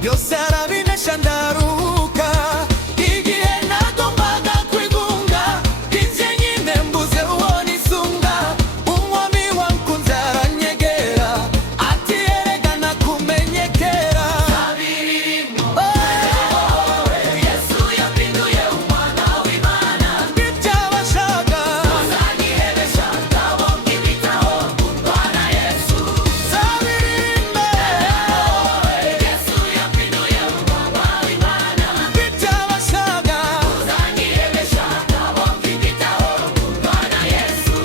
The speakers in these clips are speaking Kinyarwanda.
byose arabinesha ndaruhuka. Igihe nagombaga kwigunga, ivye nyine mbuze uwo nisunga, umwami wankunze aranyegera, ati erega nakumenyekera. Yesu yapinduye umwana w'Imana, ibyabashaga uzanyihebesha ndabonga ibitaho kundwa na Yesu. Zabiririmbe Yesu yapinduye umwana w'Imana, ibyabashaga uzanyihebesha ndabonga ibitaho kundwa na Yesu.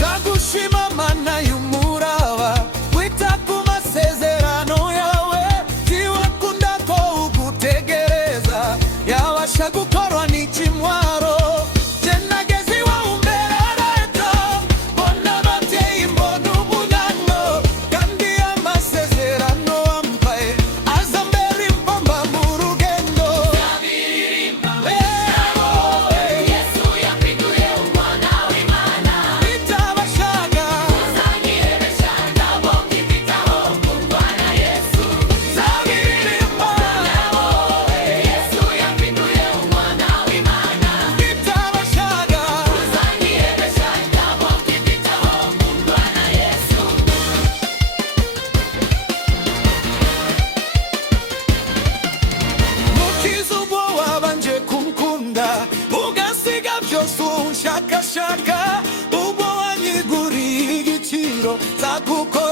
Zagushima Mana y'umuraba, wita ku masezerano yawe, tiwakunda ko ugutegereza, yabasha gukorwa n'ikimwaro. Je nageze iwawe umbera leta, mbona abavyeyi mbona umunano, kandi amasezerano wampaye aza mbere impamba mu rugendo. Yesu yapinduye umwana w'Imana, ibyabashaga uzanyihebesha ndabonga ibitaho kundwa na Yesu. Zabiririmba Yesu yapinduye umwana w'Imana, ibyabashaga uzanyihebesha ndabonga ibitaho kundwa na Yesu. Mukiza ubwo wabanje kumkunda, ugasiga byose unshakashaka, ubwo wanyiguriye igiciro, nzagukorera